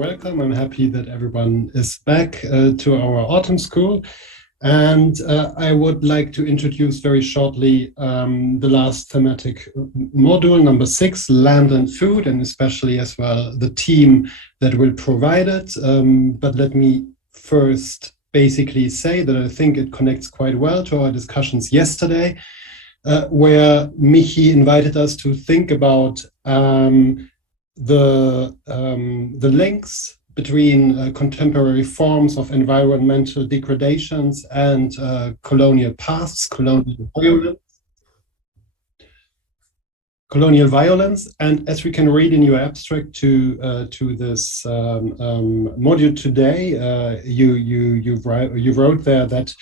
welcome. I'm happy that everyone is back to our autumn school. And I would like to introduce very shortly the last thematic module, number 6, land and food, and especially as well the team that will provide it. But let me first basically say that I think it connects quite well to our discussions yesterday, where Michi invited us to think about the links between contemporary forms of environmental degradations and colonial pasts, colonial violence. And as we can read in your abstract to this module today, you wrote there that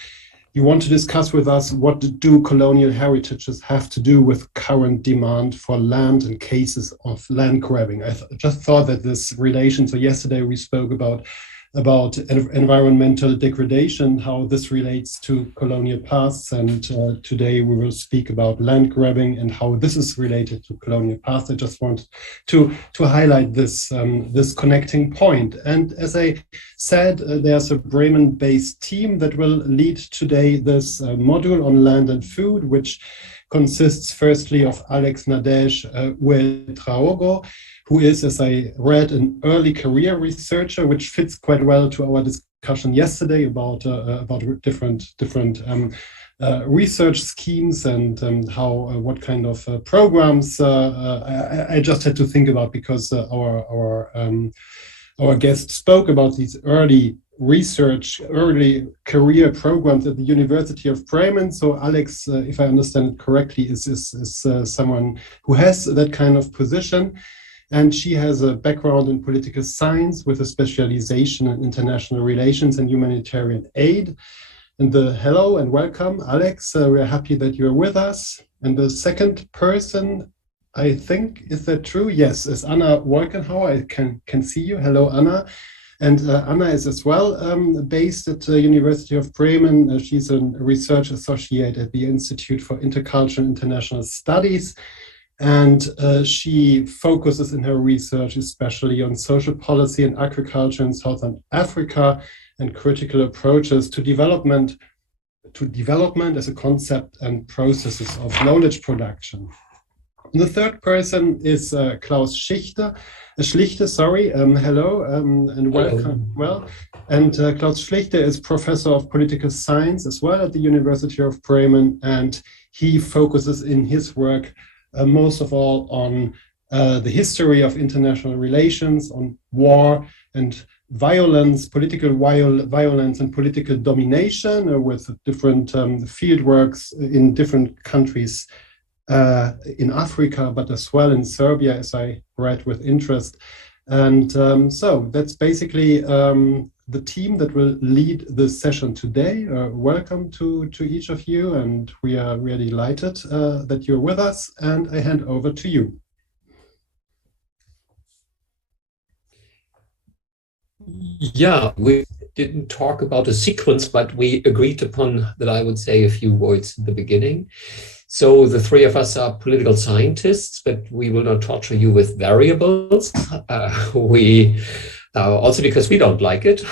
you want to discuss with us what do colonial heritages have to do with current demand for land and cases of land grabbing. I just thought that this relation, so yesterday we spoke about environmental degradation, how this relates to colonial pasts, and today we will speak about land grabbing and how this is related to colonial pasts. I just want to highlight this this connecting point. And as I said, there's a Bremen-based team that will lead today this module on land and food, which consists firstly of Alex, Nadège, Ouedraogo, who is, as I read, an early career researcher, which fits quite well to our discussion yesterday about different research schemes and how what kind of programs I just had to think about, because our guest spoke about these early career programs at the University of Bremen. So Alex, if I understand it correctly, is someone who has that kind of position. And she has a background in political science with a specialization in international relations and humanitarian aid. And hello and welcome, Alex. We're happy that you're with us. And the second person, I think, is that true? Yes, is Anna Wolkenhauer. I can see you. Hello, Anna. And Anna is as well based at the University of Bremen. She's a research associate at the Institute for Intercultural International Studies. And she focuses in her research especially on social policy and agriculture in Southern Africa and critical approaches to development as a concept and processes of knowledge production. And the third person is Klaus Schlichte. Hello and welcome. Well, and Klaus Schlichte is professor of political science as well at the University of Bremen, and he focuses in his work most of all on the history of international relations, on war and violence, political violence and political domination, with different field works in different countries in Africa, but as well in Serbia, as I read with interest. And so that's basically the team that will lead this session today. Welcome to each of you, and we are really delighted that you're with us, and I hand over to you. Yeah, we didn't talk about a sequence, but we agreed upon that I would say a few words at the beginning. So the three of us are political scientists, but we will not torture you with variables. Also because we don't like it,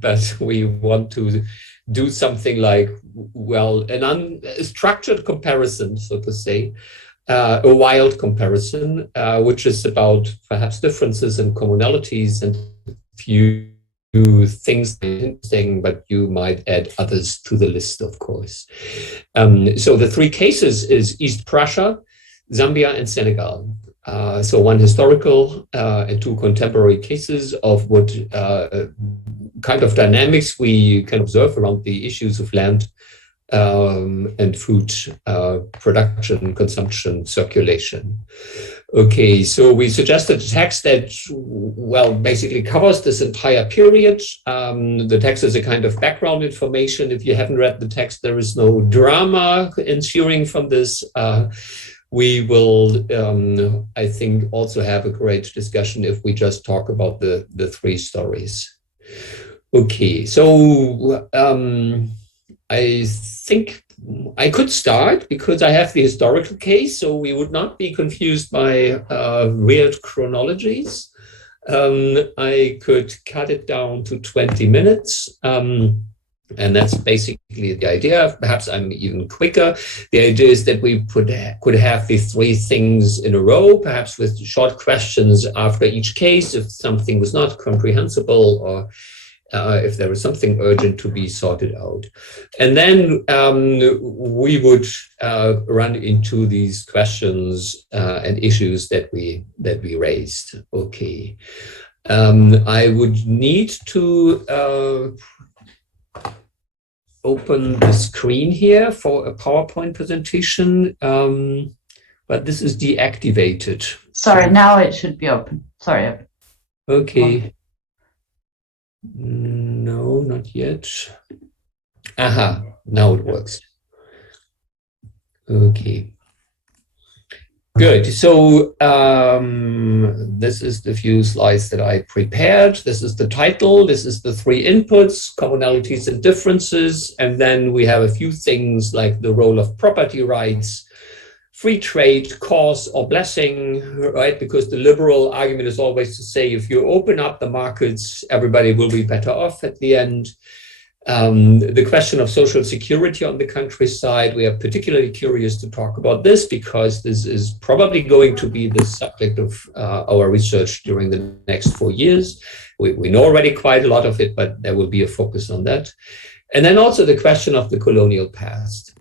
but we want to do something like, well, an unstructured comparison, so to say, a wild comparison, which is about perhaps differences and commonalities and few things interesting, but you might add others to the list, of course. So the three cases is East Prussia, Zambia, and Senegal. So one historical and two contemporary cases of what kind of dynamics we can observe around the issues of land and food production, consumption, circulation. Okay, so we suggested a text that, well, basically covers this entire period. The text is a kind of background information. If you haven't read the text, there is no drama ensuing from this. We will, I think, also have a great discussion if we just talk about the three stories. Okay, so I think I could start because I have the historical case, so we would not be confused by weird chronologies. I could cut it down to 20 minutes. And that's basically the idea. Perhaps I'm even quicker. The idea is that we could have the three things in a row, perhaps with short questions after each case, if something was not comprehensible or if there was something urgent to be sorted out. And then we would run into these questions and issues that we raised. Okay. I would need to open the screen here for a PowerPoint presentation, but this is deactivated. Sorry, now it should be open. Sorry. Okay. No, not yet. Aha, now it works. Okay. Good. So this is the few slides that I prepared. This is the title. This is the three inputs, commonalities and differences. And then we have a few things like the role of property rights, free trade, cause or blessing, right? Because the liberal argument is always to say, if you open up the markets, everybody will be better off at the end. The question of social security on the countryside, we are particularly curious to talk about this because this is probably going to be the subject of our research during the next 4 years. We know already quite a lot of it, but there will be a focus on that. And then also the question of the colonial past.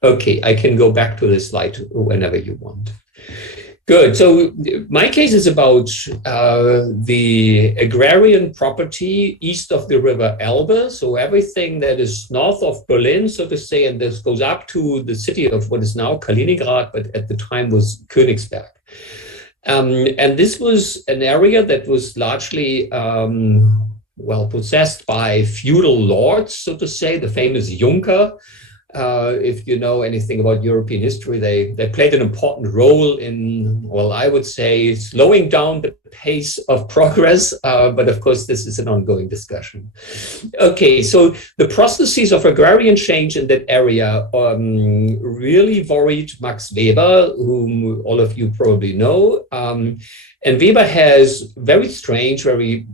Okay, I can go back to this slide whenever you want. Good. So my case is about the agrarian property east of the river Elbe. So everything that is north of Berlin, so to say, and this goes up to the city of what is now Kaliningrad, but at the time was Königsberg. And this was an area that was largely possessed by feudal lords, so to say, the famous Junker. If you know anything about European history, they played an important role in, well, I would say, slowing down the pace of progress. But of course, this is an ongoing discussion. Okay, so the processes of agrarian change in that area really worried Max Weber, whom all of you probably know. And Weber has very strange, very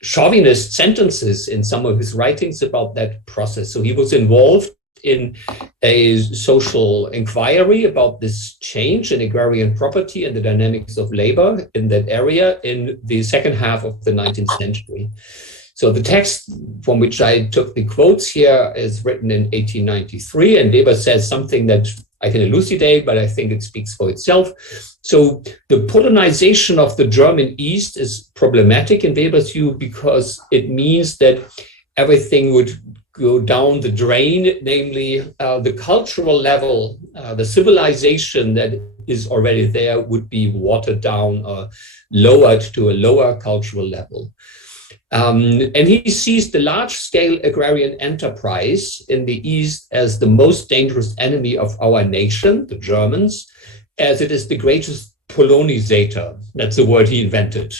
chauvinist sentences in some of his writings about that process. So he was involved in a social inquiry about this change in agrarian property and the dynamics of labor in that area in the second half of the 19th century. So the text from which I took the quotes here is written in 1893, and Weber says something that I can elucidate, but I think it speaks for itself. So the Polonization of the German East is problematic in Weber's view because it means that everything would go down the drain, namely the cultural level, the civilization that is already there would be watered down or lowered to a lower cultural level. And he sees the large-scale agrarian enterprise in the East as the most dangerous enemy of our nation, the Germans, as it is the greatest polonizator. That's the word he invented,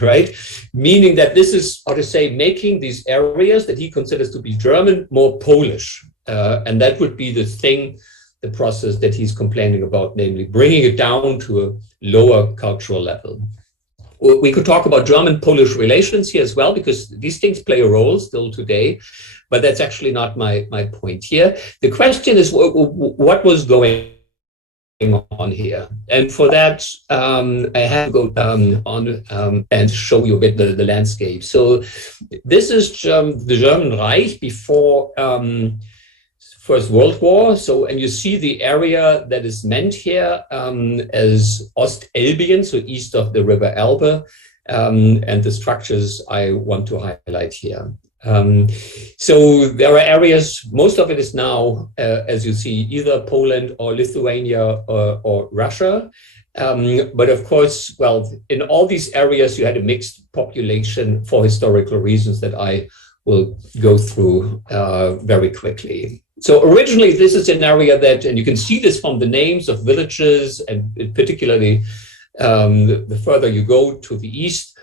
right? Meaning that this is, how to say, making these areas that he considers to be German more Polish. And that would be the thing, the process that he's complaining about, namely bringing it down to a lower cultural level. We could talk about German-Polish relations here as well, because these things play a role still today, but that's actually not my point here. The question is, what was going on here? And for that, I have to go on and show you a bit the landscape. So this is the German Reich before First World War. So, and you see the area that is meant here as Ostelbien, so east of the river Elbe, and the structures I want to highlight here. So there are areas, most of it is now, as you see, either Poland or Lithuania or Russia. But of course, well, in all these areas, you had a mixed population for historical reasons that I will go through very quickly. So originally, this is an area that, and you can see this from the names of villages, and particularly the further you go to the east,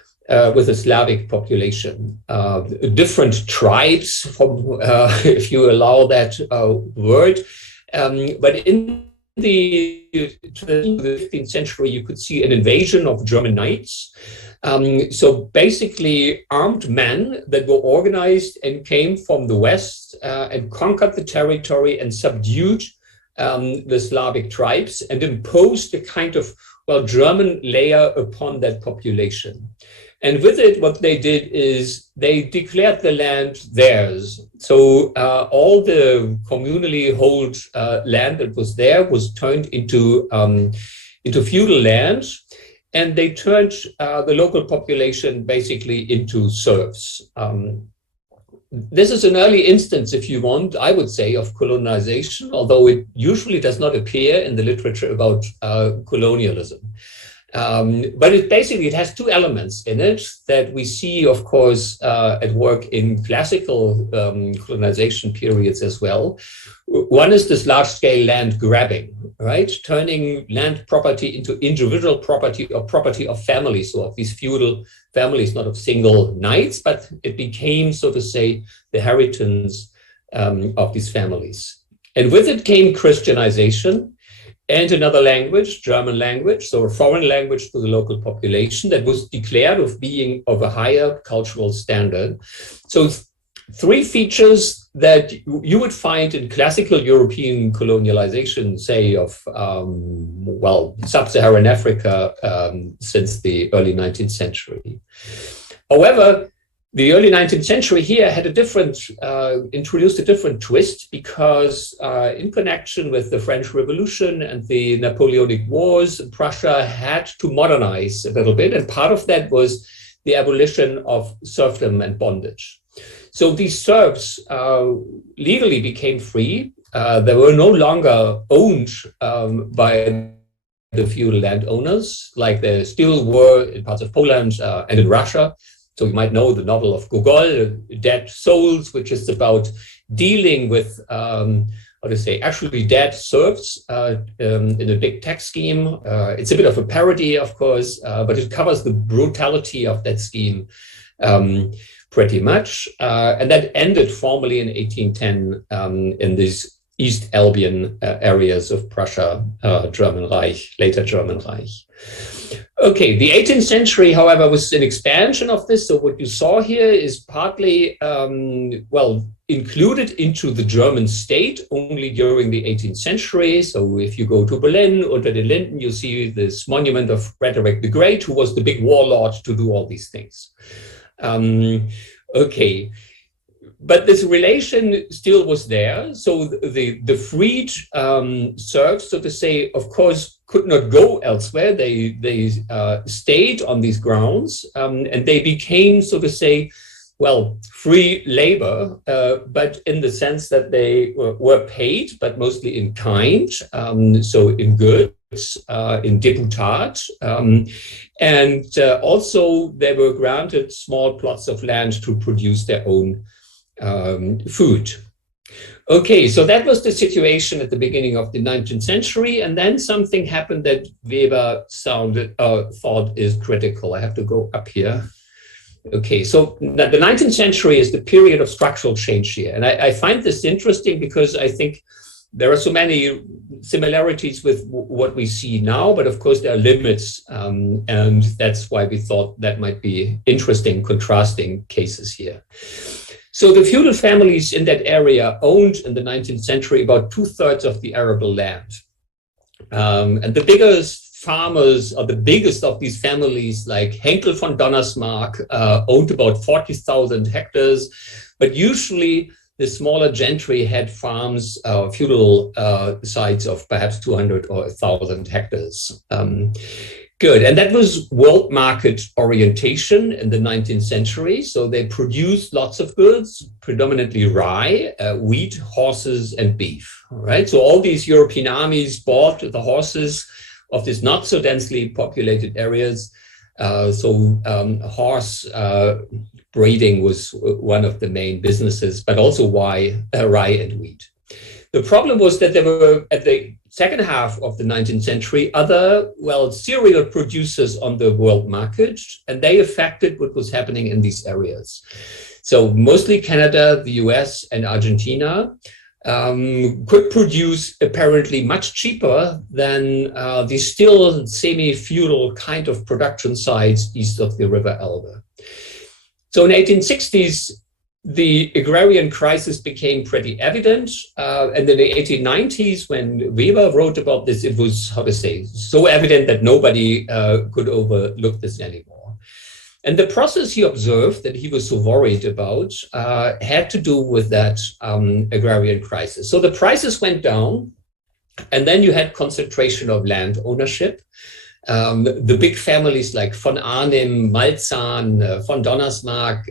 with a Slavic population, different tribes, from, if you allow that word. But in the 15th century, you could see an invasion of German knights. So basically armed men that were organized and came from the West and conquered the territory and subdued the Slavic tribes and imposed a kind of, well, German layer upon that population. And with it, what they did is they declared the land theirs. So all the communally held land that was there was turned into feudal land, and they turned the local population basically into serfs. This is an early instance, if you want, I would say, of colonization, although it usually does not appear in the literature about colonialism. But it has two elements in it that we see, of course, at work in classical colonization periods as well. One is this large-scale land grabbing, right? Turning land property into individual property or property of families, so of these feudal families, not of single knights, but it became, so to say, the inheritance of these families. And with it came Christianization and another language, German language, so a foreign language to the local population that was declared of being of a higher cultural standard. So three features that you would find in classical European colonialization, say of, sub-Saharan Africa since the early 19th century. However, the early 19th century here had introduced a different twist because in connection with the French Revolution and the Napoleonic Wars, Prussia had to modernize a little bit. And part of that was the abolition of serfdom and bondage. So these serfs legally became free. They were no longer owned by the feudal landowners, like they still were in parts of Poland and in Russia. So you might know the novel of Gogol, Dead Souls, which is about dealing with, actually dead serfs in a big tax scheme. It's a bit of a parody, of course, but it covers the brutality of that scheme pretty much. And that ended formally in 1810 in these East Albion areas of Prussia, German Reich, later German Reich. Okay, the 18th century, however, was an expansion of this. So what you saw here is partly, included into the German state only during the 18th century. So if you go to Berlin, unter den Linden, you see this monument of Frederick the Great, who was the big warlord to do all these things. Okay. But this relation still was there. So the freed serfs, so to say, of course, could not go elsewhere. They stayed on these grounds and they became, so to say, free labor, but in the sense that they were paid, but mostly in kind, so in goods, in deputat, and also they were granted small plots of land to produce their own food. Okay, so that was the situation at the beginning of the 19th century, and then something happened that Weber thought is critical. I have to go up here. Okay, so the 19th century is the period of structural change here, and I find this interesting because I think there are so many similarities with what we see now, but of course there are limits, and that's why we thought that might be interesting, contrasting cases here. So the feudal families in that area owned in the 19th century about 2/3 of the arable land. And the biggest farmers, or the biggest of these families, like Henkel von Donnersmarck, owned about 40,000 hectares, but usually the smaller gentry had farms, feudal sites of perhaps 200 or 1,000 hectares. Good, and that was world market orientation in the 19th century. So they produced lots of goods, predominantly rye, wheat, horses, and beef. All right, so all these European armies bought the horses of these not so densely populated areas. Horse breeding was one of the main businesses, but also rye and wheat. The problem was that there were, at the second half of the 19th century, other, cereal producers on the world market, and they affected what was happening in these areas. So mostly Canada, the US, and Argentina. could produce apparently much cheaper than the still semi-feudal kind of production sites east of the River Elbe. So in the 1860s, the agrarian crisis became pretty evident. And in the 1890s, when Weber wrote about this, it was, how to say, so evident that nobody could overlook this anymore. And the process he observed that he was so worried about had to do with that agrarian crisis. So the prices went down, and then you had concentration of land ownership. The big families like von Arnim, Malzahn, von Donnersmarck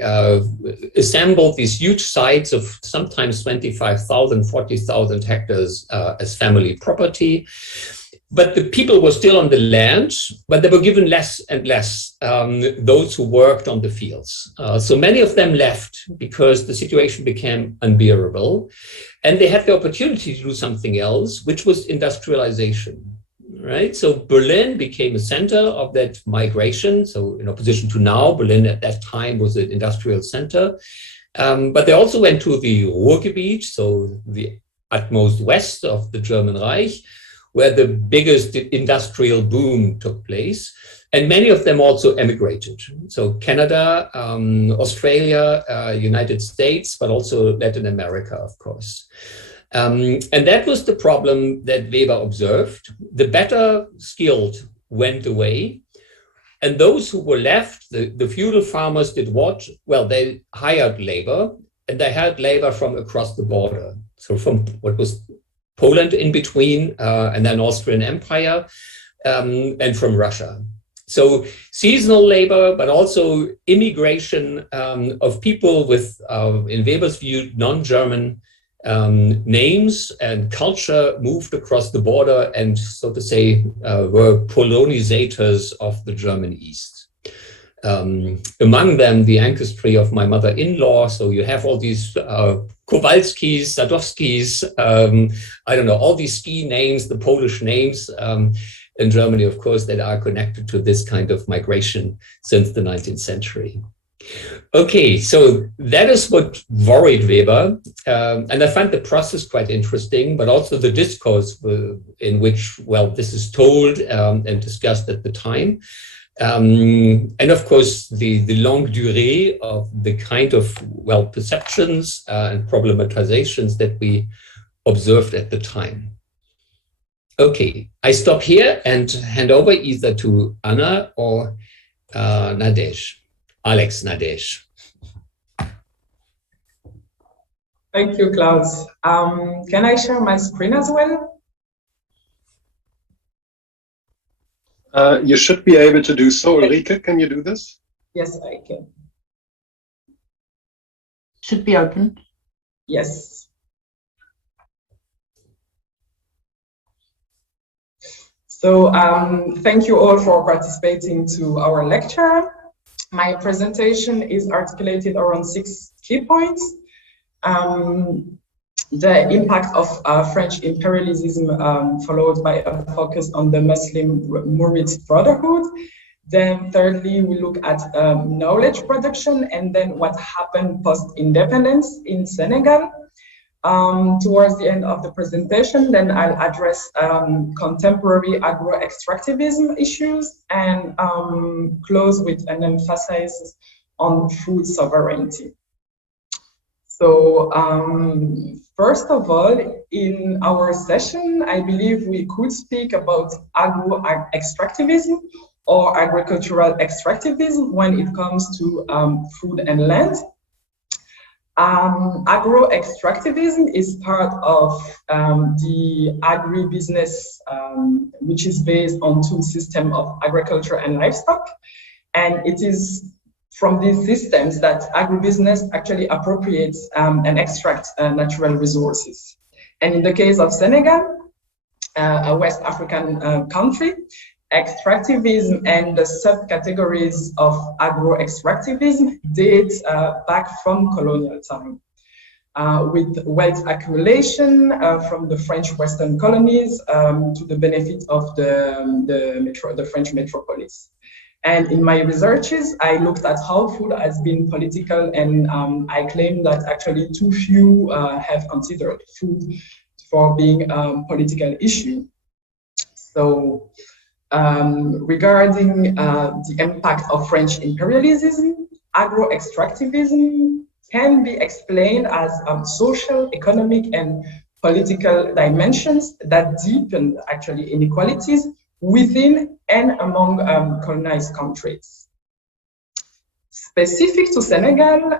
assembled these huge sites of sometimes 25,000, 40,000 hectares as family property. But the people were still on the land, but they were given less and less, those who worked on the fields. So many of them left because the situation became unbearable. And they had the opportunity to do something else, which was industrialization. Right, so Berlin became a center of that migration. So in opposition to now, Berlin at that time was an industrial center. But they also went to the Ruhrgebiet, so the utmost west of the German Reich, where the biggest industrial boom took place. And many of them also emigrated. So Canada, Australia, United States, but also Latin America, of course. And that was the problem that Weber observed. The better skilled went away. And those who were left, the feudal farmers did what? Well, they hired labor, and they hired labor from across the border. So from what was Poland in between, and then Austrian Empire, and from Russia. So seasonal labor, but also immigration of people with, in Weber's view, non-German names and culture moved across the border and, so to say, were polonizators of the German East. Among them, the ancestry of my mother-in-law. So you have all these Kowalskis, Sadowskis, I don't know, all these ski names, the Polish names in Germany, of course, that are connected to this kind of migration since the 19th century. Okay, so that is what worried Weber. And I find the process quite interesting, but also the discourse in which, well, this is told and discussed at the time. And of course, the longue durée of the kind of, well, perceptions and problematizations that we observed at the time. Okay, I stop here and hand over either to Anna or Nadège. Alex, Nadège. Thank you, Klaus. Can I share my screen as well? You should be able to do so. Ulrike, can you do this? Yes, I can. Should be open. Yes. So thank you all for participating to our lecture. My presentation is articulated around 6 key points. The impact of French imperialism, followed by a focus on the Muslim Murid Brotherhood. Then thirdly, we look at knowledge production and then what happened post-independence in Senegal. Towards the end of the presentation, then I'll address contemporary agro-extractivism issues and close with an emphasis on food sovereignty. So first of all, in our session, I believe we could speak about agro-extractivism or agricultural extractivism when it comes to food and land. Agro-extractivism is part of the agribusiness, which is based on 2 systems of agriculture and livestock. And it is from these systems that agribusiness actually appropriates and extracts natural resources. And in the case of Senegal, a West African country, extractivism and the subcategories of agro-extractivism date back from colonial time, with wealth accumulation from the French Western colonies to the benefit of the French metropolis. And in my researches, I looked at how food has been political, and I claim that actually too few have considered food for being a political issue. So regarding the impact of French imperialism, agro-extractivism can be explained as social, economic, and political dimensions that deepen actually inequalities within and among colonized countries. Specific to Senegal,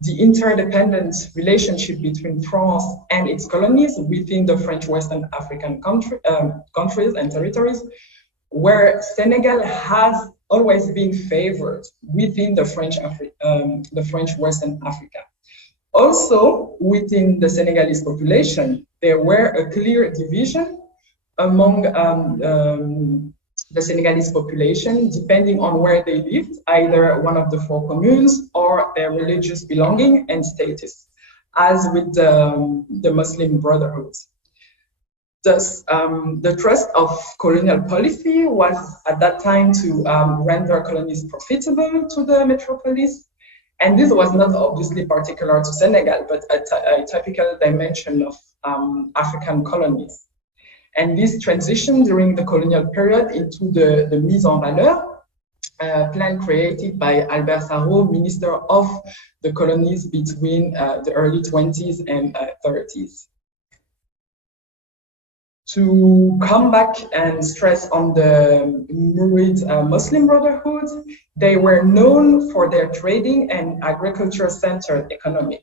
the interdependent relationship between France and its colonies within the French Western African countries and territories, where Senegal has always been favored within the French Western Africa. Also, within the Senegalese population, there were a clear division among the Senegalese population, depending on where they lived, either one of the four communes or their religious belonging and status, as with the Muslim Brotherhood. Thus, the thrust of colonial policy was at that time to render colonies profitable to the metropolis. And this was not obviously particular to Senegal, but a typical dimension of African colonies. And this transition during the colonial period into the mise en valeur plan created by Albert Sarraut, Minister of the Colonies between the early 20s and 30s. To come back and stress on the Murid Muslim Brotherhood, they were known for their trading and agriculture-centered economic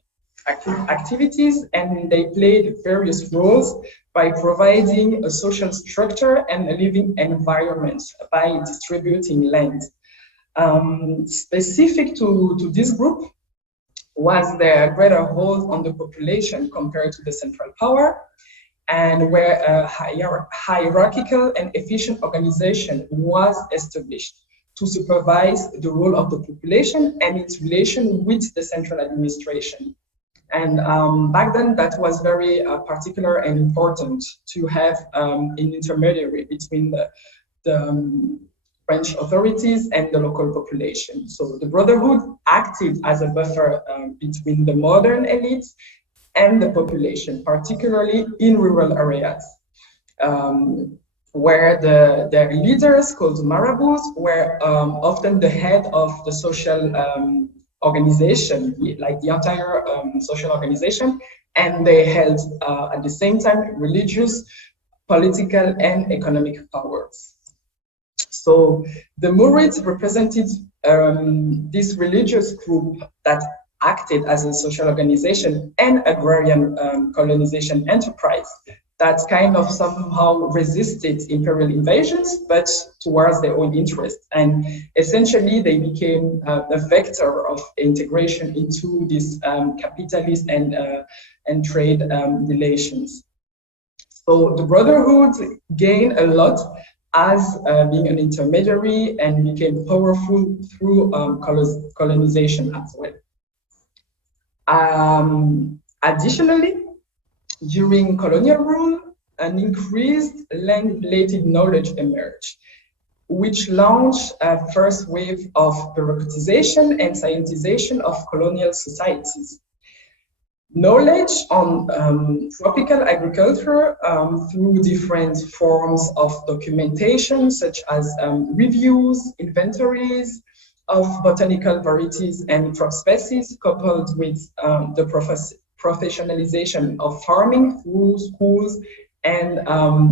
activities, and they played various roles by providing a social structure and a living environment by distributing land. Specific to this group was their greater hold on the population compared to the central power, and where a hierarchical and efficient organization was established to supervise the role of the population and its relation with the central administration. And back then, that was very particular and important to have an intermediary between the French authorities and the local population. So the Brotherhood acted as a buffer between the modern elites and the population, particularly in rural areas, where their leaders, called marabouts, were often the head of the social organization, like the entire social organization, and they held at the same time religious, political, and economic powers. So the Murids represented this religious group that acted as a social organization and agrarian colonization enterprise that kind of somehow resisted imperial invasions, but towards their own interests. And essentially, they became a vector of integration into this capitalist and trade relations. So the Brotherhood gained a lot as being an intermediary and became powerful through colonization as well. Additionally, during colonial rule, an increased land-related knowledge emerged, which launched a first wave of bureaucratization and scientization of colonial societies. Knowledge on tropical agriculture through different forms of documentation, such as reviews, inventories of botanical varieties and crop species, coupled with the professionalization of farming through schools and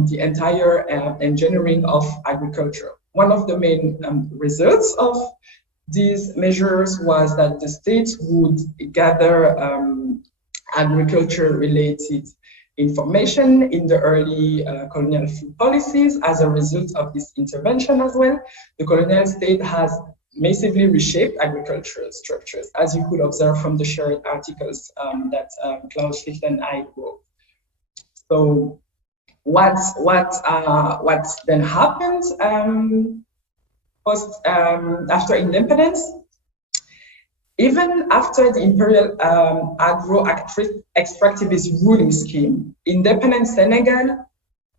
the entire engineering of agriculture. One of the main results of these measures was that the states would gather agriculture-related information in the early colonial food policies. As a result of this intervention as well, the colonial state has massively reshaped agricultural structures, as you could observe from the shared articles that Klaus, Schlichte, and I wrote. So what then happened after independence? Even after the imperial agro-extractivist ruling scheme, independent Senegal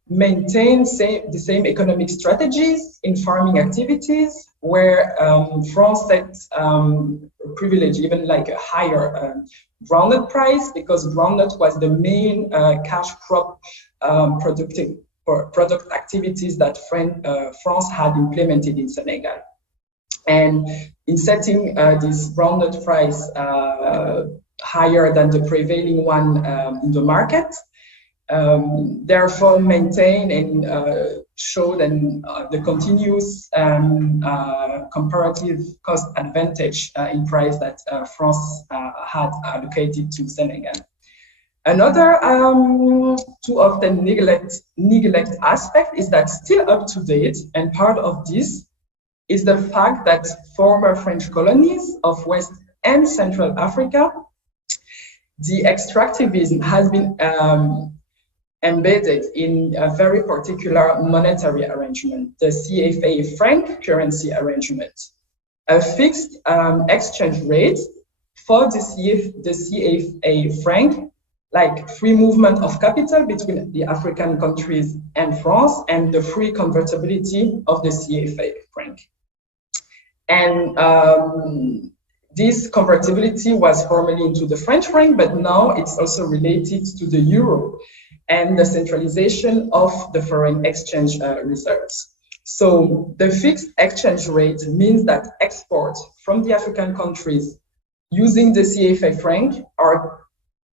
maintained the same economic strategies in farming activities, where France set privilege, even like a higher groundnut price, because groundnut was the main cash crop product activities that France had implemented in Senegal. And in setting this groundnut price higher than the prevailing one in the market, therefore maintain and show the continuous comparative cost advantage in price that France had allocated to Senegal. Another too often neglect aspect is that still up to date, and part of this is the fact that former French colonies of West and Central Africa, the extractivism has been embedded in a very particular monetary arrangement, the CFA franc currency arrangement. A fixed exchange rate for the CFA franc, like free movement of capital between the African countries and France, and the free convertibility of the CFA franc. And this convertibility was formerly into the French franc, but now it's also related to the euro and the centralization of the foreign exchange reserves. So the fixed exchange rate means that exports from the African countries using the CFA franc are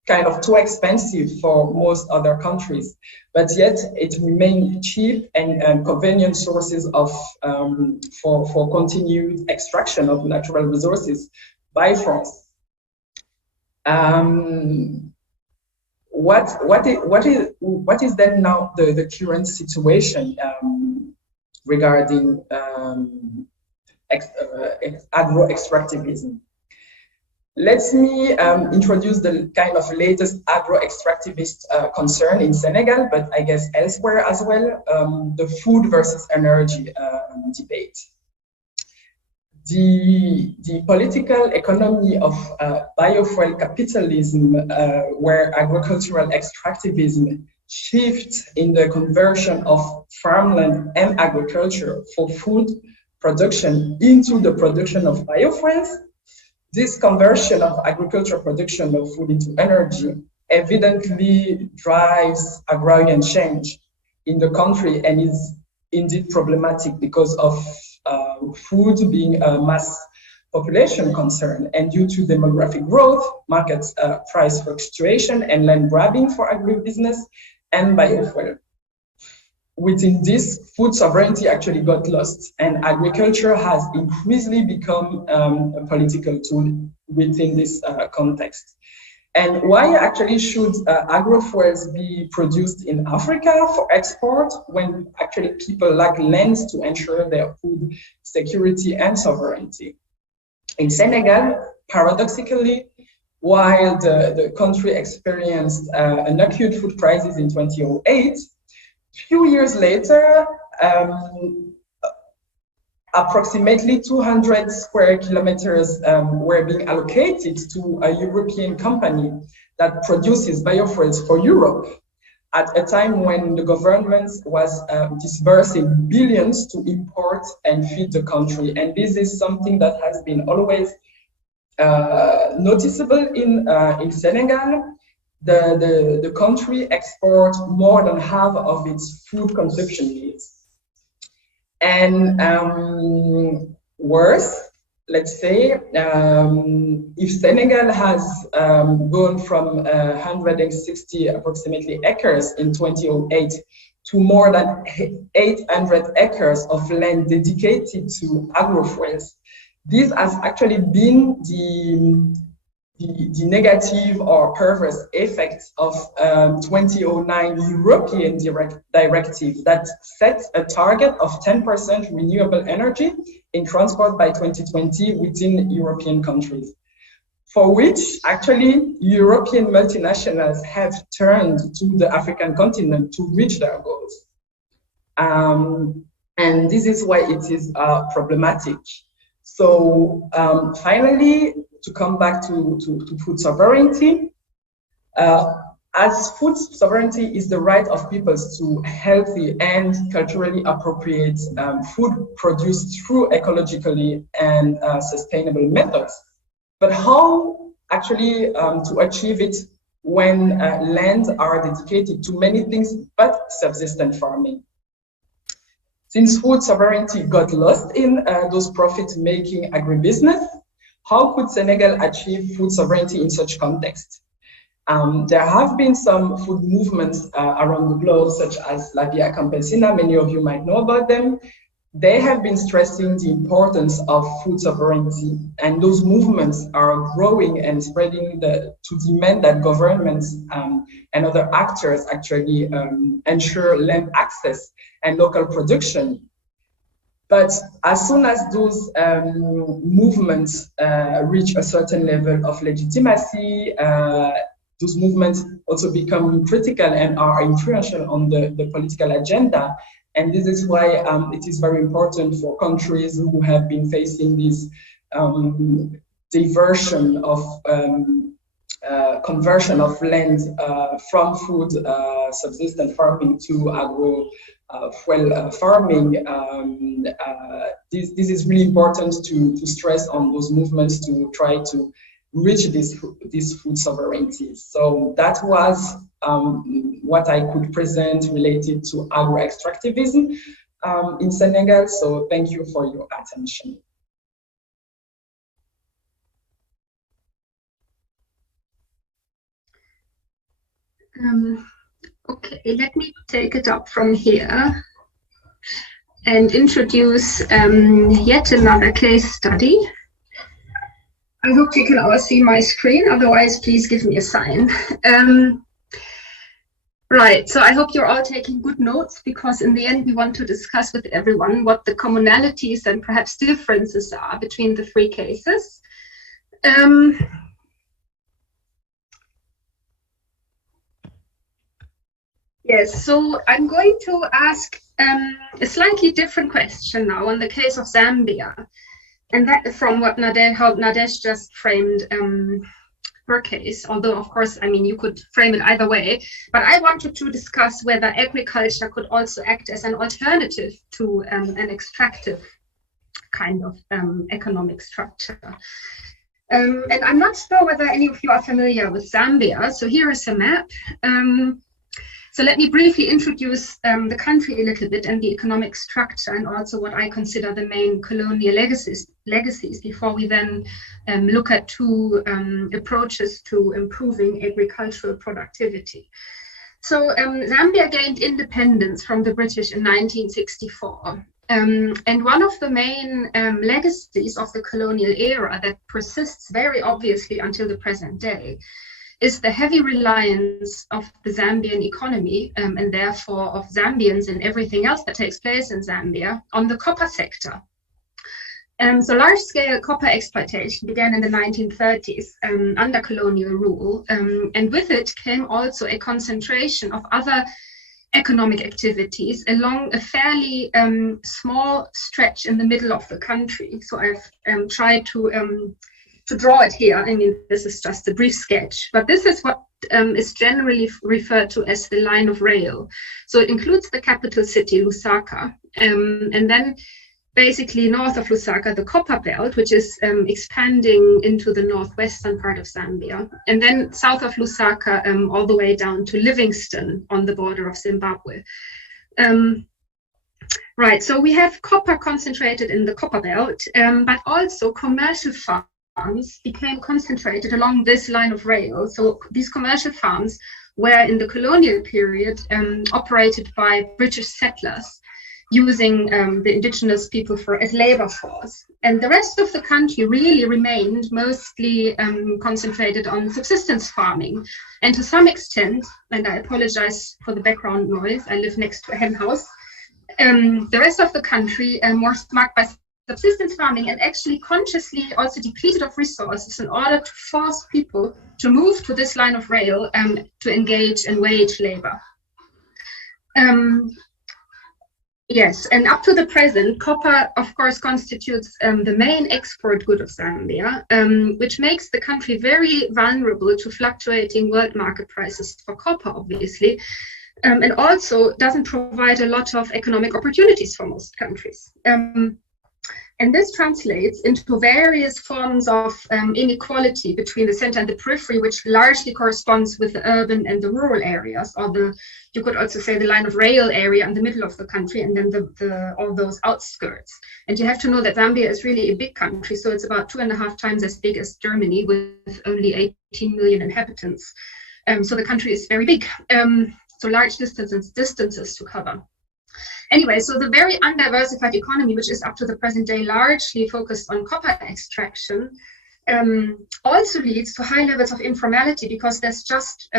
kind of too expensive for most other countries, but yet it remains cheap and convenient sources of for continued extraction of natural resources by France. What is then now the current situation regarding agro-extractivism? Let me introduce the kind of latest agro-extractivist concern in Senegal, but I guess elsewhere as well, the food versus energy debate. The political economy of biofuel capitalism, where agricultural extractivism shifts in the conversion of farmland and agriculture for food production into the production of biofuels. This conversion of agricultural production of food into energy evidently drives agrarian change in the country and is indeed problematic because of food being a mass population concern, and due to demographic growth, market price fluctuation, and land grabbing for agribusiness and biofuel. Within this, food sovereignty actually got lost, and agriculture has increasingly become a political tool within this context. And why actually should agrofuels be produced in Africa for export when actually people lack lands to ensure their food security and sovereignty? In Senegal, paradoxically, while the country experienced an acute food crisis in 2008, few years later, approximately 200 square kilometers were being allocated to a European company that produces biofuels for Europe at a time when the government was disbursing billions to import and feed the country. And this is something that has been always noticeable in Senegal. The country exports more than half of its food consumption needs. And worse, let's say, if Senegal has gone from 160 approximately acres in 2008 to more than 800 acres of land dedicated to agrofuels, this has actually been the negative or perverse effects of 2009 European directive that sets a target of 10% renewable energy in transport by 2020 within European countries, for which actually European multinationals have turned to the African continent to reach their goals. And this is why it is problematic. So finally, to come back to food sovereignty, as food sovereignty is the right of peoples to healthy and culturally appropriate food produced through ecologically and sustainable methods. But how actually to achieve it when lands are dedicated to many things but subsistence farming? Since food sovereignty got lost in those profit-making agribusiness, how could Senegal achieve food sovereignty in such context? There have been some food movements around the globe, such as La Via Campesina. Many of you might know about them. They have been stressing the importance of food sovereignty, and those movements are growing and spreading to demand that governments and other actors actually ensure land access and local production. But as soon as those movements reach a certain level of legitimacy, those movements also become critical and are influential on the political agenda. And this is why it is very important for countries who have been facing this diversion of conversion of land from food subsistence farming to agro farming. This is really important to stress on those movements to try to reach this food sovereignty. So that was what I could present related to agro-extractivism in Senegal. So thank you for your attention. Okay, let me take it up from here and introduce yet another case study. I hope you can all see my screen, otherwise please give me a sign. Right, so I hope you're all taking good notes, because in the end we want to discuss with everyone what the commonalities and perhaps differences are between the three cases. Yes, so I'm going to ask a slightly different question now on the case of Zambia. And that from what how Nadège just framed her case, although of course, I mean, you could frame it either way, but I wanted to discuss whether agriculture could also act as an alternative to an extractive kind of economic structure. And I'm not sure whether any of you are familiar with Zambia. So here is a map. So let me briefly introduce the country a little bit and the economic structure, and also what I consider the main colonial legacies before we then look at two approaches to improving agricultural productivity. So Zambia gained independence from the British in 1964. And one of the main legacies of the colonial era that persists very obviously until the present day is the heavy reliance of the Zambian economy, and therefore of Zambians and everything else that takes place in Zambia, on the copper sector. So large-scale copper exploitation began in the 1930s under colonial rule, and with it came also a concentration of other economic activities along a fairly small stretch in the middle of the country. So I've tried to draw it here. I mean, this is just a brief sketch, but this is what is generally referred to as the line of rail. So it includes the capital city, Lusaka, and then basically north of Lusaka, the copper belt, which is expanding into the northwestern part of Zambia, and then south of Lusaka, all the way down to Livingstone on the border of Zimbabwe. Right, so we have copper concentrated in the copper belt, but also commercial farms became concentrated along this line of rail. So these commercial farms were in the colonial period operated by British settlers using the indigenous people as labor force. And the rest of the country really remained mostly concentrated on subsistence farming. And to some extent, and I apologize for the background noise, I live next to a hen house, the rest of the country was marked by subsistence farming, and actually consciously also depleted of resources in order to force people to move to this line of rail to engage in wage labor. Yes, and up to the present, copper, of course, constitutes the main export good of Zambia, which makes the country very vulnerable to fluctuating world market prices for copper, obviously, and also doesn't provide a lot of economic opportunities for most countries. And this translates into various forms of inequality between the center and the periphery, which largely corresponds with the urban and the rural areas, or you could also say the line of rail area in the middle of the country, and then all those outskirts. And you have to know that Zambia is really a big country, so it's about 2.5 times as big as Germany, with only 18 million inhabitants. So the country is very big, so large distances to cover. Anyway, so the very undiversified economy, which is up to the present day largely focused on copper extraction, also leads to high levels of informality, because there's just,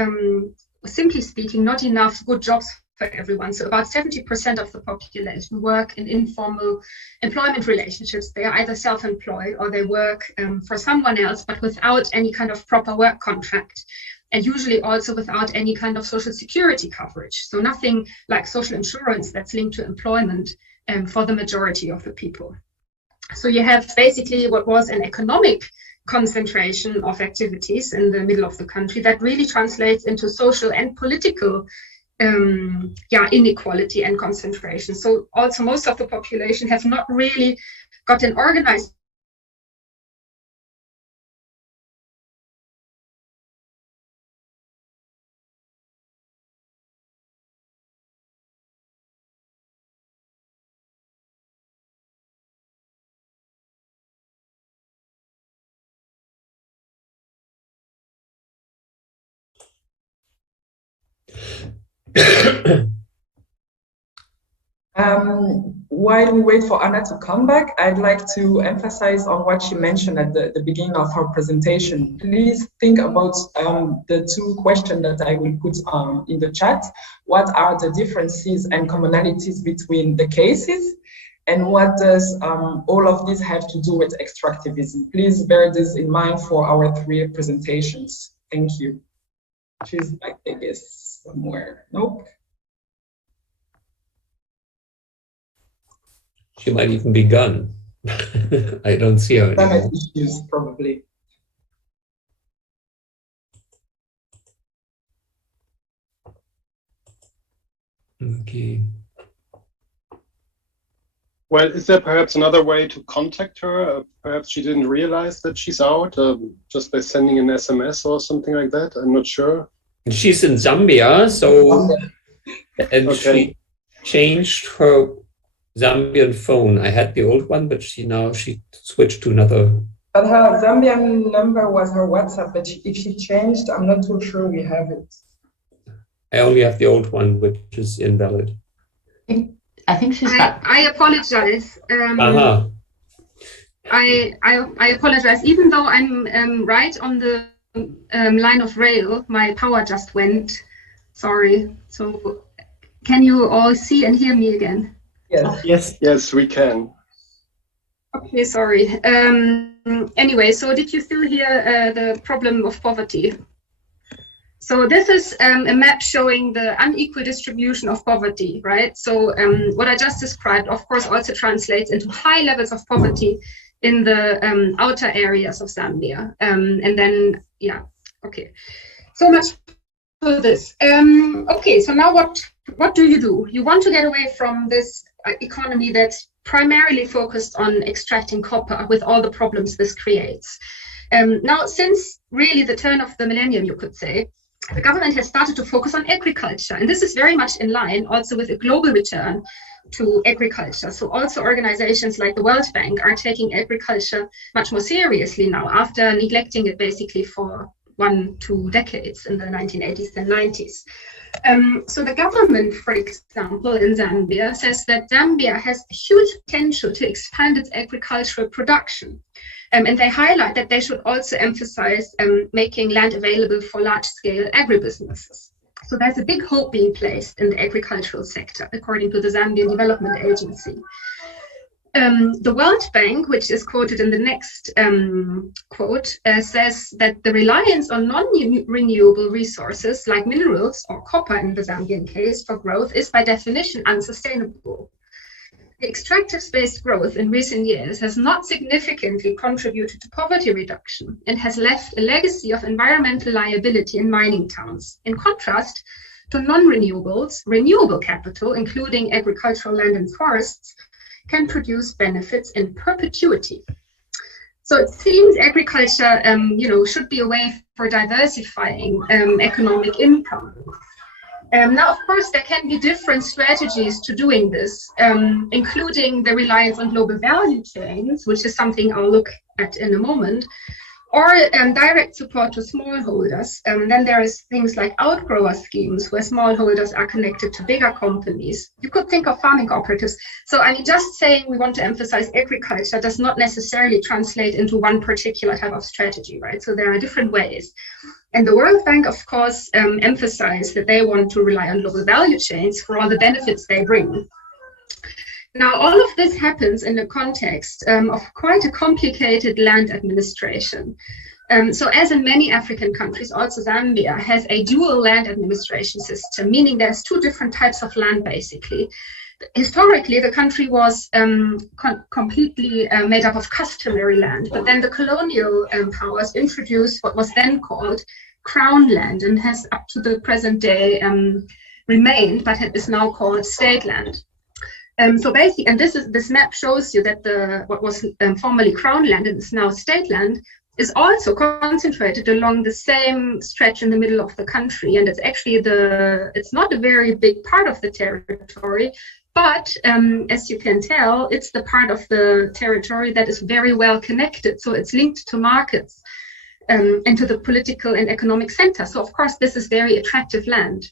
simply speaking, not enough good jobs for everyone. So about 70% of the population work in informal employment relationships. They are either self-employed or they work for someone else, but without any kind of proper work contract, and usually also without any kind of social security coverage. So nothing like social insurance that's linked to employment for the majority of the people. So you have basically what was an economic concentration of activities in the middle of the country that really translates into social and political inequality and concentration. So also most of the population have not really gotten organized While we wait for Anna to come back, I'd like to emphasize on what she mentioned at the beginning of her presentation. Please think about the 2 questions that I will put in the chat. What are the differences and commonalities between the cases? And what does all of this have to do with extractivism? Please bear this in mind for our 3 presentations. Thank you. She's back, I guess, somewhere. Nope. She might even be gone. I don't see her anymore. Issues, probably. Okay. Well, is there perhaps another way to contact her? Perhaps she didn't realize that she's out, just by sending an SMS or something like that. I'm not sure. She's in Zambia, so and Okay. she changed her Zambian phone. I had the old one, but she switched to another. But her Zambian number was her WhatsApp, but if she changed, I'm not too sure we have it. I only have the old one, which is invalid. I think she's back. I apologize. I apologize. Even though I'm right on the line of rail, my power just went. Sorry. So can you all see and hear me again? Yes. Yes, we can. Okay, sorry. Anyway, so did you still hear the problem of poverty? So this is a map showing the unequal distribution of poverty, right? So what I just described, of course, also translates into high levels of poverty in the outer areas of Zambia. And then, okay. So much for this. Okay, so now what do? You want to get away from this economy that's primarily focused on extracting copper with all the problems this creates. Now, since really the turn of the millennium, you could say, the government has started to focus on agriculture. And this is very much in line also with a global return to agriculture. So also organizations like the World Bank are taking agriculture much more seriously now, after neglecting it basically for 1-2 decades in the 1980s and 90s. So the government, for example, in Zambia says that Zambia has huge potential to expand its agricultural production. And they highlight that they should also emphasize making land available for large-scale agribusinesses. So there's a big hope being placed in the agricultural sector, according to the Zambian Development Agency. The World Bank, which is quoted in the next quote, says that the reliance on non-renewable resources like minerals or copper in the Zambian case for growth is by definition unsustainable. The extractive-based growth in recent years has not significantly contributed to poverty reduction and has left a legacy of environmental liability in mining towns. In contrast to non-renewables, renewable capital, including agricultural land and forests, can produce benefits in perpetuity. So it seems agriculture, should be a way for diversifying economic income. Now, of course, there can be different strategies to doing this, including the reliance on global value chains, which is something I'll look at in a moment, or direct support to smallholders. Then there is things like outgrower schemes, where smallholders are connected to bigger companies. You could think of farming cooperatives. So, I mean, just saying we want to emphasize agriculture does not necessarily translate into one particular type of strategy, right? So there are different ways. And the World Bank, of course, emphasized that they want to rely on global value chains for all the benefits they bring. Now, all of this happens in the context of quite a complicated land administration. So as in many African countries, also Zambia has a dual land administration system, meaning there's two different types of land, basically. Historically, the country was completely made up of customary land, but then the colonial powers introduced what was then called crown land and has up to the present day remained, but it is now called state land. So basically, and this map shows you that what was formerly crown land and is now state land is also concentrated along the same stretch in the middle of the country, and it's actually it's not a very big part of the territory. But as you can tell, it's the part of the territory that is very well connected. So it's linked to markets and to the political and economic center. So of course, this is very attractive land.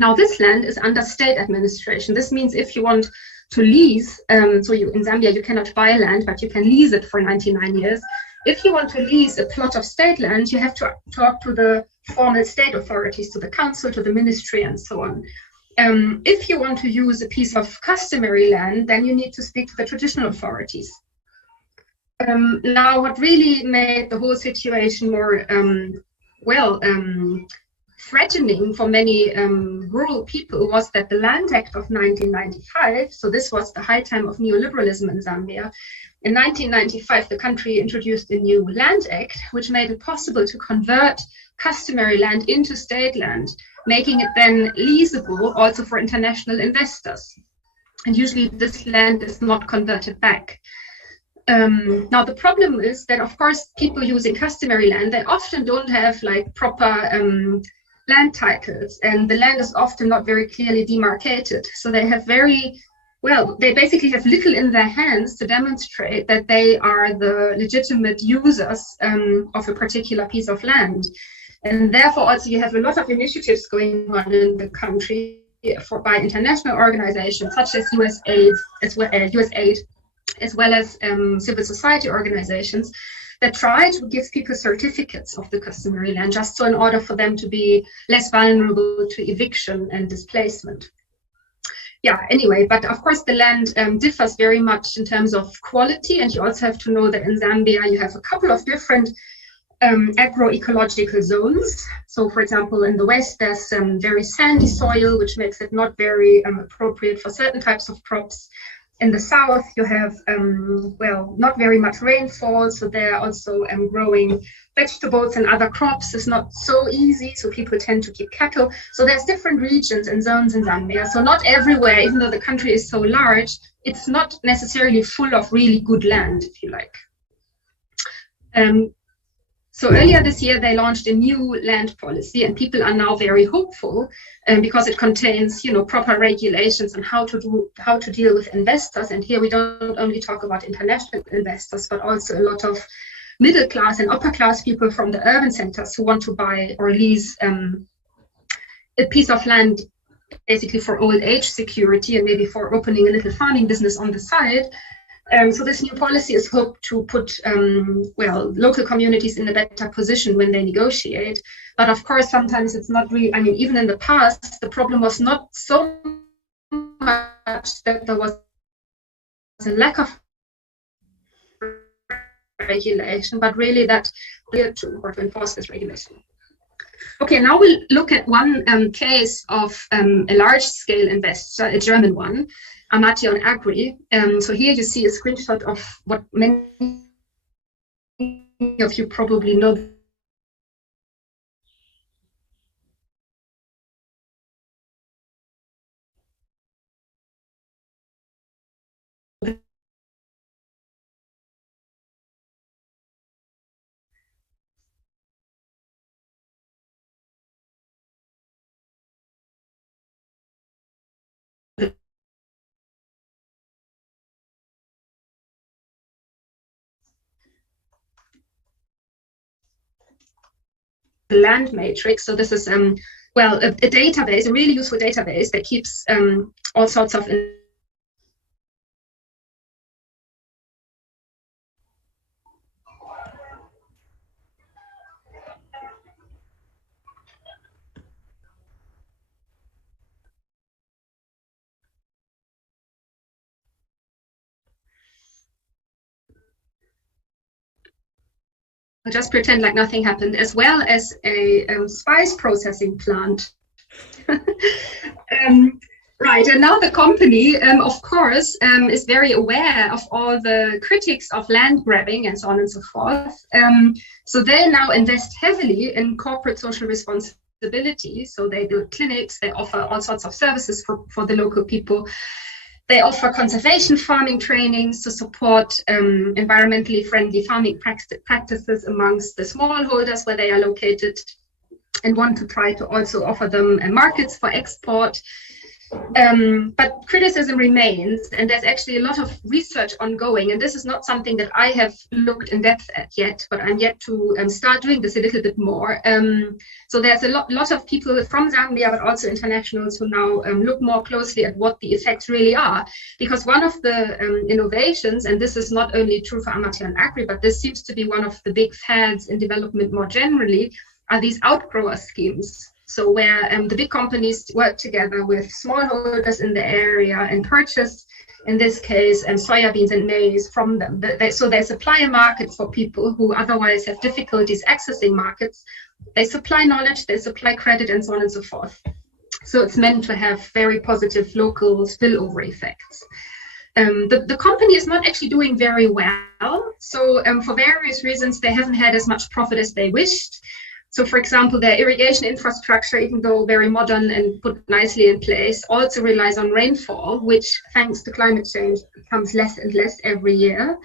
Now, this land is under state administration. This means if you want to lease, in Zambia, you cannot buy land, but you can lease it for 99 years. If you want to lease a plot of state land, you have to talk to the formal state authorities, to the council, to the ministry, and so on. If you want to use a piece of customary land, then you need to speak to the traditional authorities. Now, what really made the whole situation more, threatening for many rural people was that the Land Act of 1995, so this was the high time of neoliberalism in Zambia. In 1995, the country introduced a new Land Act, which made it possible to convert customary land into state land, making it then leasable also for international investors. And usually this land is not converted back. Now, the problem is that, of course, people using customary land, they often don't have like proper land titles, and the land is often not very clearly demarcated. So they have they basically have little in their hands to demonstrate that they are the legitimate users of a particular piece of land. And therefore, also, you have a lot of initiatives going on in the country by international organizations such as USAID, as well as civil society organizations that try to give people certificates of the customary land, just so in order for them to be less vulnerable to eviction and displacement. Yeah, anyway, but of course the land differs very much in terms of quality, and you also have to know that in Zambia you have a couple of different agroecological zones. So for example, in the west there's very sandy soil, which makes it not very appropriate for certain types of crops. In the south you have not very much rainfall, so they're also growing vegetables and other crops is not so easy, so people tend to keep cattle. So there's different regions and zones in Zambia. So not everywhere, even though the country is so large, it's not necessarily full of really good land, if you like. So earlier this year, they launched a new land policy, and people are now very hopeful because it contains, proper regulations on how to deal with investors. And here we don't only talk about international investors, but also a lot of middle class and upper class people from the urban centers who want to buy or lease a piece of land, basically for old age security and maybe for opening a little farming business on the side. So this new policy is hoped to put, local communities in a better position when they negotiate. But of course, sometimes it's not really, even in the past, the problem was not so much that there was a lack of regulation, but really that to enforce this regulation. Okay, now we'll look at one case of a large-scale investor, a German one, Amation Agri. So here you see a screenshot of what many of you probably know. The land matrix. So this is well, a database, a really useful database that keeps all sorts of just pretend like nothing happened, as well as a spice processing plant. Right, and now the company, of course, is very aware of all the critics of land grabbing and so on and so forth. So they now invest heavily in corporate social responsibility. So they do clinics, they offer all sorts of services for the local people. They offer conservation farming trainings to support environmentally friendly farming practices amongst the smallholders where they are located, and want to try to also offer them markets for export. But criticism remains, and there's actually a lot of research ongoing, and this is not something that I have looked in depth at yet, but I'm yet to start doing this a little bit more. So there's a lot of people from Zambia, but also internationals, who now look more closely at what the effects really are, because one of the innovations, and this is not only true for Amation Agri, but this seems to be one of the big fads in development more generally, are these outgrower schemes. So where the big companies work together with smallholders in the area and purchase, in this case, soybeans and maize from them. So they supply a market for people who otherwise have difficulties accessing markets. They supply knowledge, they supply credit, and so on and so forth. So it's meant to have very positive local spillover effects. The company is not actually doing very well. So for various reasons, they haven't had as much profit as they wished. So, for example, their irrigation infrastructure, even though very modern and put nicely in place, also relies on rainfall, which, thanks to climate change, becomes less and less every year.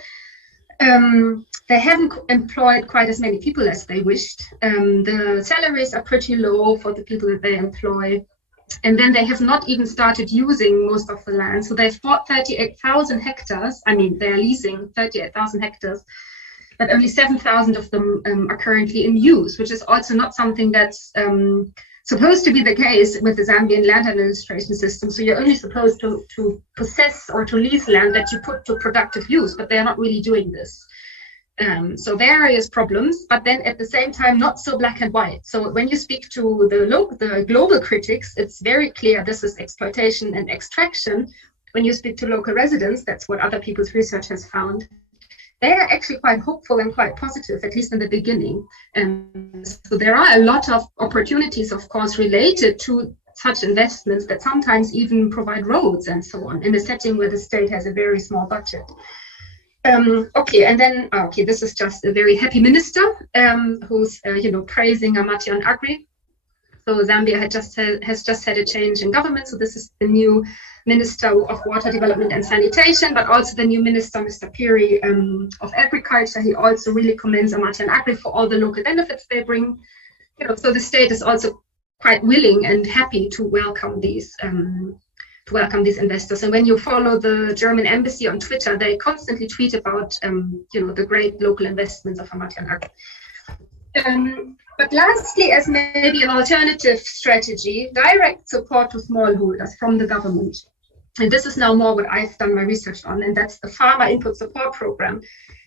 They haven't employed quite as many people as they wished. The salaries are pretty low for the people that they employ. And then they have not even started using most of the land. So they've bought 38,000 hectares. I mean, they're leasing 38,000 hectares. But only 7,000 of them are currently in use, which is also not something that's supposed to be the case with the Zambian land administration system. So you're only supposed to possess or to lease land that you put to productive use, but they're not really doing this. So various problems, but then at the same time, not so black and white. So when you speak to the global critics, it's very clear this is exploitation and extraction. When you speak to local residents, that's what other people's research has found. They are actually quite hopeful and quite positive, at least in the beginning. And so there are a lot of opportunities, of course, related to such investments that sometimes even provide roads and so on in a setting where the state has a very small budget. Okay, and then, this is just a very happy minister who's, praising Amation Agri. So Zambia has just had a change in government. So this is the new Minister of Water Development and Sanitation, but also the new Minister, Mr. Piri, of Agriculture. He also really commends Amation Agri for all the local benefits they bring. So the state is also quite willing and happy to welcome these investors. And when you follow the German embassy on Twitter, they constantly tweet about the great local investments of Amation Agri. But lastly, as maybe an alternative strategy, direct support to smallholders from the government. And this is now more what I've done my research on, and that's the Farmer Input Support Program,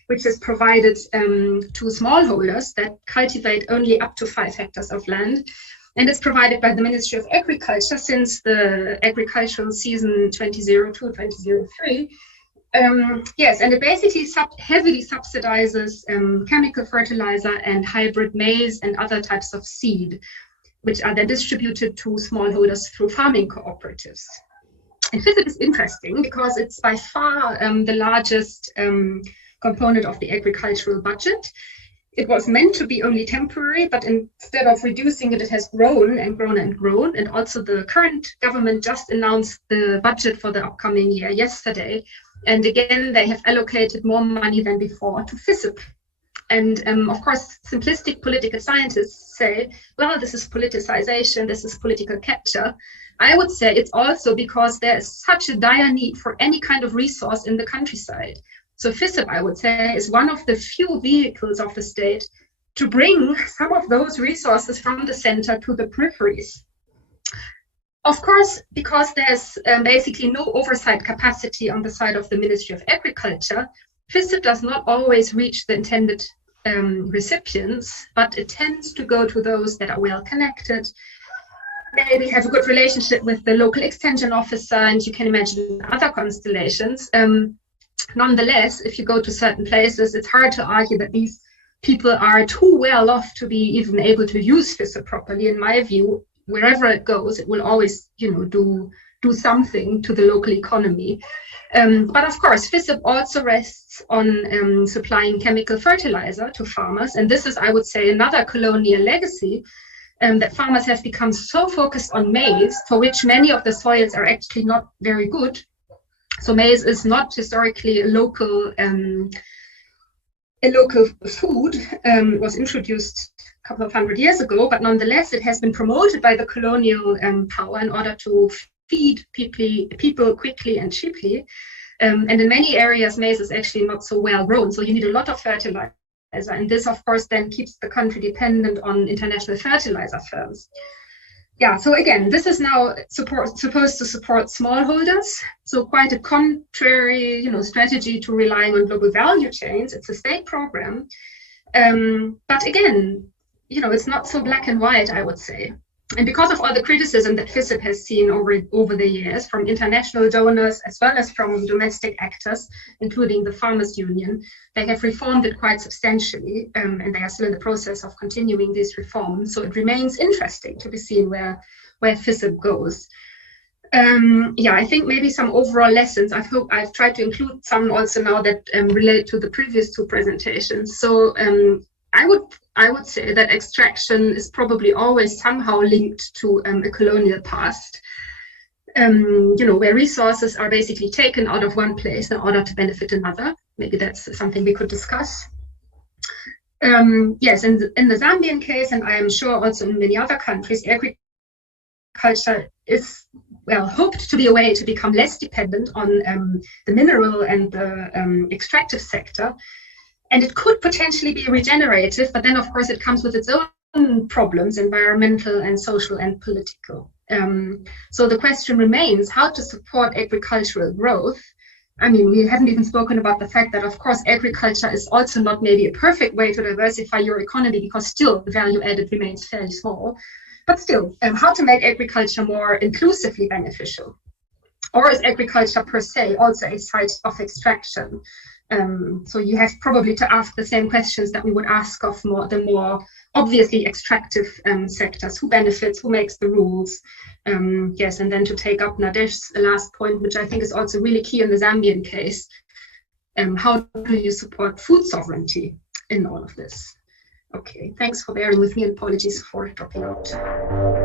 which is provided to smallholders that cultivate only up to 5 hectares of land. And it's provided by the Ministry of Agriculture since the agricultural season 2002-2003. Yes, and it basically heavily subsidizes chemical fertilizer and hybrid maize and other types of seed, which are then distributed to smallholders through farming cooperatives. And FISIP is interesting because it's by far the largest component of the agricultural budget. It was meant to be only temporary, but instead of reducing it, it has grown and grown and grown. And also the current government just announced the budget for the upcoming year yesterday. And again, they have allocated more money than before to FISIP. And of course, simplistic political scientists say, well, this is politicization, this is political capture. I would say it's also because there is such a dire need for any kind of resource in the countryside. So FISIP, I would say, is one of the few vehicles of the state to bring some of those resources from the center to the peripheries. Of course, because there's basically no oversight capacity on the side of the Ministry of Agriculture, FISIP does not always reach the intended recipients, but it tends to go to those that are well connected, maybe have a good relationship with the local extension officer, and you can imagine other constellations. Nonetheless, if you go to certain places, it's hard to argue that these people are too well off to be even able to use FISIP properly. In my view, wherever it goes, it will always, do something to the local economy. But of course, FISIP also rests on supplying chemical fertilizer to farmers. And this is, I would say, another colonial legacy, that farmers have become so focused on maize, for which many of the soils are actually not very good. So maize is not historically a local food. It was introduced a couple of hundred years ago, but nonetheless, it has been promoted by the colonial power in order to feed people quickly and cheaply. And in many areas, maize is actually not so well grown. So you need a lot of fertilizer. And this, of course, then keeps the country dependent on international fertilizer firms. Yeah, so again, this is now supposed to support smallholders. So quite a contrary, strategy to relying on global value chains. It's a state program. But again, it's not so black and white, I would say. And because of all the criticism that FISIP has seen over the years from international donors, as well as from domestic actors, including the Farmers Union, they have reformed it quite substantially, and they are still in the process of continuing these reforms. So it remains interesting to be seen where FISIP goes. I think maybe some overall lessons. I've tried to include some also now that relate to the previous two presentations. So I would say that extraction is probably always somehow linked to a colonial past, where resources are basically taken out of one place in order to benefit another. Maybe that's something we could discuss. Yes, in the Zambian case, and I am sure also in many other countries, agriculture is, hoped to be a way to become less dependent on the mineral and the extractive sector. And it could potentially be regenerative, but then, of course, it comes with its own problems, environmental and social and political. So the question remains how to support agricultural growth. I mean, we haven't even spoken about the fact that, of course, agriculture is also not maybe a perfect way to diversify your economy, because still the value added remains fairly small. But still, how to make agriculture more inclusively beneficial? Or is agriculture per se also a site of extraction? So you have probably to ask the same questions that we would ask of the more obviously extractive sectors. Who benefits? Who makes the rules? Yes, and then to take up Nadège's last point, which I think is also really key in the Zambian case. How do you support food sovereignty in all of this? Okay, thanks for bearing with me, and apologies for dropping out.